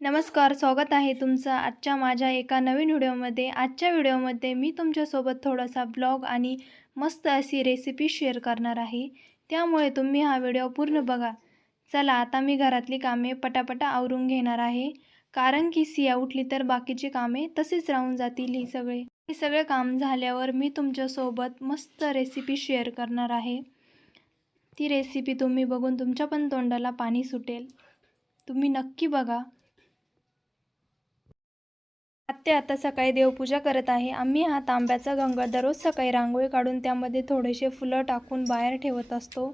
नमस्कार स्वागत आहे तुमचं आजच्या माझ्या एका नवीन व्हिडिओमध्ये. आजच्या व्हिडिओमध्ये मी तुमच्यासोबत थोडासा ब्लॉग आणि मस्त अशी रेसिपी शेअर करणार आहे. त्यामुळे तुम्ही हा व्हिडिओ पूर्ण बघा. चला आता मी घरातली कामे पटापटा आवरून घेणार आहे. कारण की सिया उठली तर बाकीची कामे तसेच राहून जातील ही सगळे. हे सगळे काम झाल्यावर मी तुमच्यासोबत मस्त रेसिपी शेअर करणार आहे. ती रेसिपी तुम्ही बघून तुमच्या पण तोंडाला पाणी सुटेल. तुम्ही नक्की बघा. आत्या आता सकाळी देवपूजा करत आहे. आम्ही हा तांब्याचा गंगा दररोज सकाळी रांगोळी काढून त्यामध्ये थोडेसे फुलं टाकून बाहेर ठेवत असतो.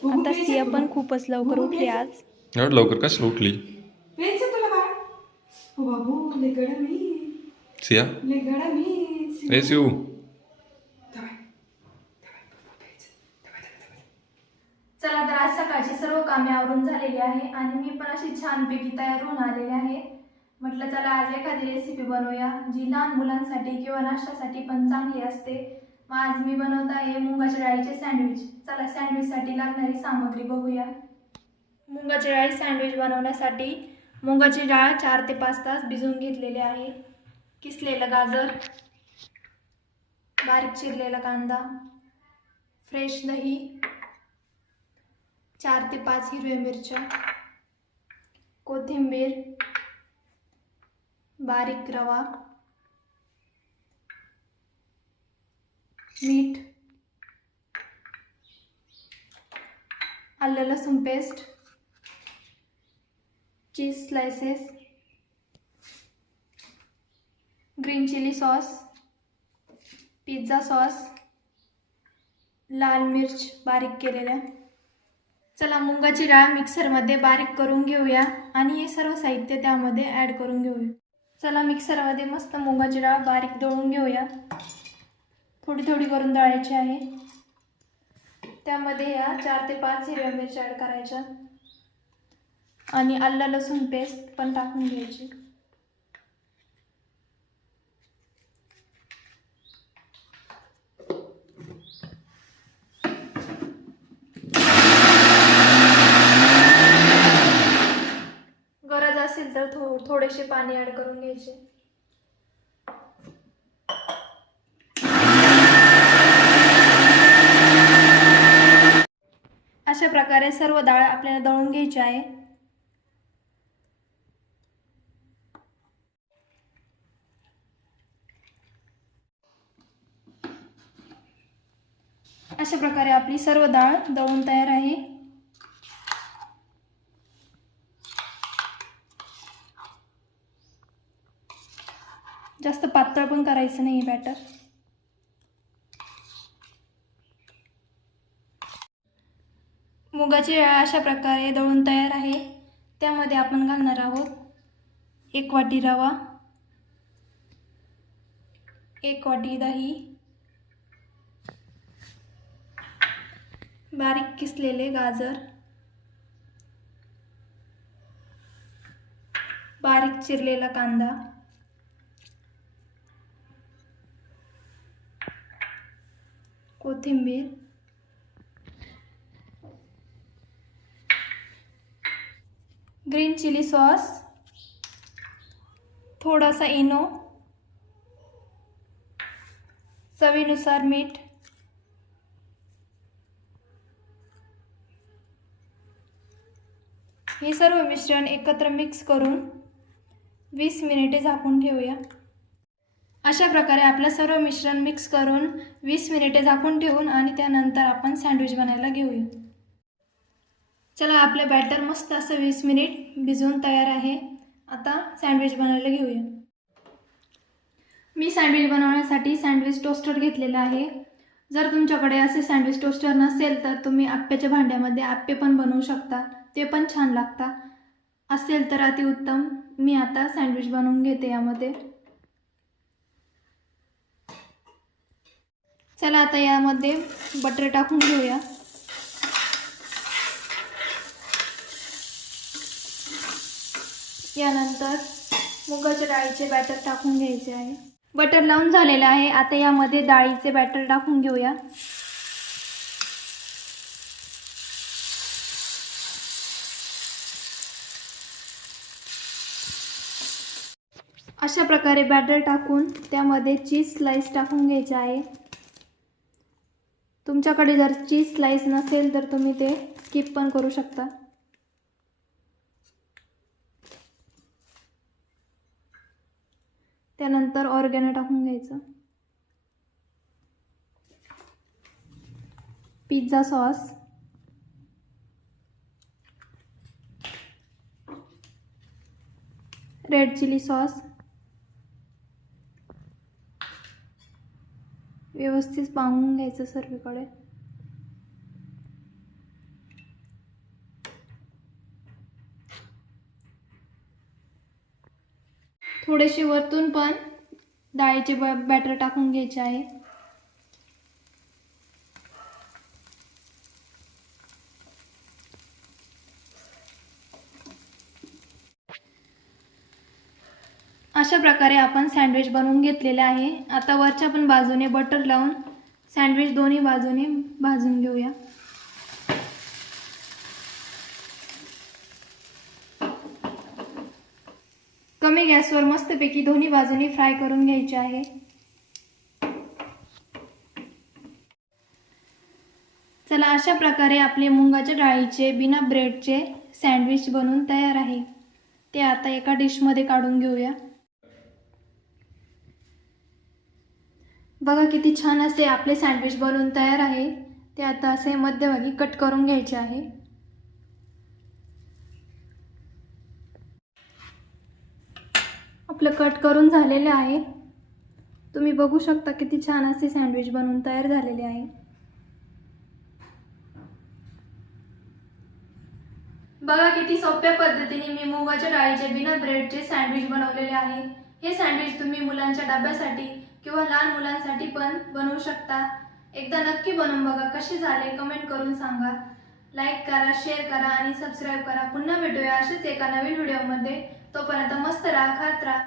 आता सिया पण खूपच लवकर उठली आज. एवढं लवकर कसं उठली? पेन्सिल तुला बाळ. हो बाबू लय गडा मी सिया? लय गडा मी ए शिव. चला तर आज सकाळची सर्व कामे आवरून झालेली आहे आणि मी पण अशी छानपैकी तयार होऊन आलेली आहे. म्हटलं चला आज एखादी रेसिपी बनवूया जी लहान मुलांसाठी किंवा नाश्त्यासाठी पण चांगली असते. मग आज मी बनवत आहे मुगाच्या डाळीचे सँडविच चला सँडविचसाठी लागणारी सामग्री बघूया. मुंगाची डाळी सँडविच बनवण्यासाठी मुगाची डाळ चार ते पाच तास भिजवून घेतलेली आहे. किसलेलं गाजर बारीक चिरलेला कांदा फ्रेश दही चार ते पाच हिरव्या मिरच्या कोथिंबीर बारीक रवा मीठ आलं लसूण paste cheese slices green chilli sauce pizza sauce लाल मिर्च बारीक केलेल्या. चला मुंगाची डाळ मिक्सरमध्ये बारीक करून घेऊया आणि हे सर्व साहित्य त्यामध्ये ॲड करून घेऊया. चला मिक्सरमध्ये मस्त मुगाची डाळ बारीक दळून घेऊया. थोडी थोडी करून दळायची आहे. त्यामध्ये या चार ते पाच हिरव्या मिरच्या ॲड करायच्या. आणि आल्ला लसूण पेस्ट पण टाकून घ्यायची. असेल तर थो थोडेसे पाणी ॲड करून घ्यायचे. अशा प्रकारे सर्व डाळ आपल्याला दळून घ्यायची आहे. अशा प्रकारे आपली सर्व डाळ दळून तयार आहे. जास्त पातळ पण करायचं नाही बॅटर मुगाची डाळ अशा प्रकारे दळून तयार आहे. त्यामध्ये आपण घालणार आहोत एक वाटी रवा एक वाटी दही बारीक किसलेले गाजर बारीक चिरलेला कांदा कोथिंबीर. Green chilli sauce. थोडासा इनो. चवीनुसार मीठ. हे सर्व मिश्रण एकत्र मिक्स करून वीस मिनिटे झाकून ठेवूया. अशा प्रकारे आपलं सर्व मिश्रण मिक्स करून वीस मिनिटे झाकून ठेवून आणि त्यानंतर आपण सँडविच बनायला घेऊया. चला आपलं बॅटर मस्त असं वीस मिनिट भिजवून तयार आहे. आता सँडविच बनायला घेऊया. मी सँडविच बनवण्यासाठी सँडविच टोस्टर घेतलेला आहे. जर तुमच्याकडे असे सँडविच टोस्टर नसेल तर तुम्ही आप्प्याच्या भांड्यामध्ये आप्पे पण बनवू शकता. ते पण छान लागतात. असेल तर अतिउत्तम. मी आता सँडविच बनवून घेते यामध्ये. चला आता यामध्ये बटर टाकून घेऊया. यानंतर मुगाच्या डाळीचे बॅटर टाकून घ्यायचे आहे. बटर लावून झालेलं आहे. आता यामध्ये डाळीचे बॅटर टाकून घेऊया. अशा प्रकारे बॅटर टाकून त्यामध्ये चीज स्लाईस टाकून घ्यायचे आहे. तुमच्याकडे जर चीज स्लाईस नसेल तर तुम्ही ते स्किप पण करू शकता. त्यानंतर ऑर्गॅनो टाकून घ्यायचं. Pizza sauce. Red chilli sauce. व्यवस्थित पाहून घ्यायचं सर्वीकडे. थोडेसे वरतून पण डाळीचे ब बॅटर टाकून घ्यायचे आहे. अशा प्रकारे आपण सँडविच बनवून घेतलेले आहे. आता वरच्या पण बाजूने बटर लावून सँडविच दोन्ही बाजूने भाजून घेऊया. कमी गॅसवर मस्तपैकी दोन्ही बाजूने फ्राय करून घ्यायचे आहे. चला अशा प्रकारे आपले मुंगाच्या डाळीचे बिना ब्रेडचे सँडविच बनवून तयार आहे. ते आता एका डिशमध्ये काढून घेऊया. बघा किती छान असे आपले सँडविच बनवून तयार आहे. ते आता असे मध्यभागी कट करून घ्यायचे आहे. आपलं कट करून झालेलं आहे. तुम्ही बघू शकता किती छान असे सँडविच बनवून तयार झालेले आहे. बघा किती सोप्या पद्धतीने मी मुगाच्या डाळीचे बिना ब्रेडचे सँडविच बनवलेले आहे. हे सँडविच तुम्ही मुलांच्या डब्यासाठी किंवा लहान मुलांसाठी पण बनवू शकता. एकदा नक्की बनवून बघा कसे झाले कमेंट करून सांगा. लाईक करा शेअर करा आणि सबस्क्राईब करा. पुन्हा भेटूया असेच एका नवीन व्हिडिओमध्ये तोपर्यंत मस्त राहा खात राहा.